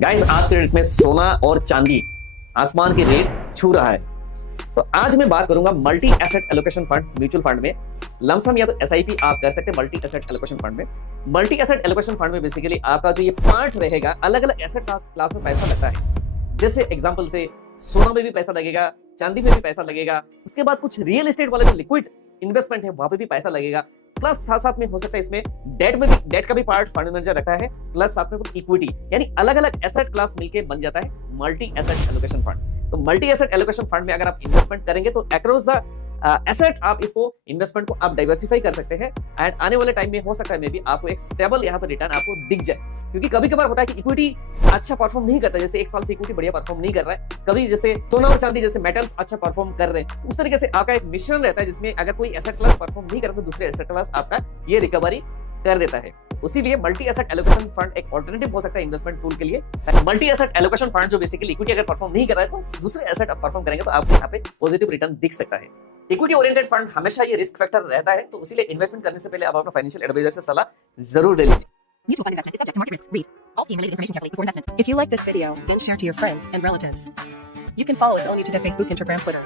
Guys, आज के date में सोना और चांदी आसमान के रेट छू रहा है। तो आज मैं बात करूंगा multi asset allocation fund, mutual fund में लमसम या तो एसआईपी आप कर सकते हैं। मल्टी एसेट एलोकेशन फंड में, मल्टी एसेट एलोकेशन फंड में बेसिकली आपका जो ये पार्ट रहेगा, अलग अलग एसेट क्लास में पैसा लगता है। जैसे एग्जांपल से सोना में भी पैसा लगेगा, चांदी में भी पैसा लगेगा, उसके बाद कुछ रियल एस्टेट वाले जो लिक्विड इन्वेस्टमेंट है वहां पे भी पैसा लगेगा। प्लस साथ साथ में हो सकता है इसमें डेट का भी पार्ट फंड मैनेजर रखता है, प्लस साथ में कुछ इक्विटी, यानी अलग अलग एसेट क्लास मिलके बन जाता है मल्टी एसेट एलोकेशन फंड। तो मल्टी एसेट एलोकेशन फंड में अगर आप इन्वेस्टमेंट करेंगे तो अक्रॉस द एसेट आप इसको इन्वेस्टमेंट को आप डाइवर्सिफाई कर सकते हैं। एंड आने वाले टाइम में हो सकता है मे बी आपको एक स्टेबल यहाँ पर रिटर्न आपको दिख जाए, क्योंकि कभी कभार होता है कि इक्विटी अच्छा परफॉर्म नहीं करता। जैसे एक साल से इक्विटी बढ़िया परफॉर्म नहीं कर रहा है, कभी जैसे सोना और चांदी जैसे मेटल्स अच्छा परफॉर्म कर रहे हैं, तो उस तरीके से आपका एक मिश्रण रहता है जिसमें अगर कोई एसेट क्लास परफॉर्म नहीं करता तो दूसरे एसेट क्लास आपका ये रिकवरी कर देता है। उसीलिए मल्टी एसेट एलोकेशन फंड एक ऑल्टरनेटिव हो सकता है इन्वेस्टमेंट टूल के लिए। मल्टी एसेट एलोकेशन फंड जो बेसिकली इक्विटी अगर परफॉर्म नहीं कर रहा है तो दूसरे एसेट परफॉर्म करेंगे तो आपको यहाँ पे पॉजिटिव रिटर्न दिख सकता है। इक्विटी ओरिएंटेड फंड हमेशा ये रिस्क फैक्टर रहता है, तो इसीलिए इन्वेस्टमेंट करने से पहले आप अपना फाइनेंशियल एडवाइजर से सलाह जरूर ले लीजिए। Mutual fund investment is subject to market risks. Read all scheme related information carefully before investment. If you like this video, then share to your friends and relatives. You can follow us on YouTube, Facebook, Instagram, Twitter.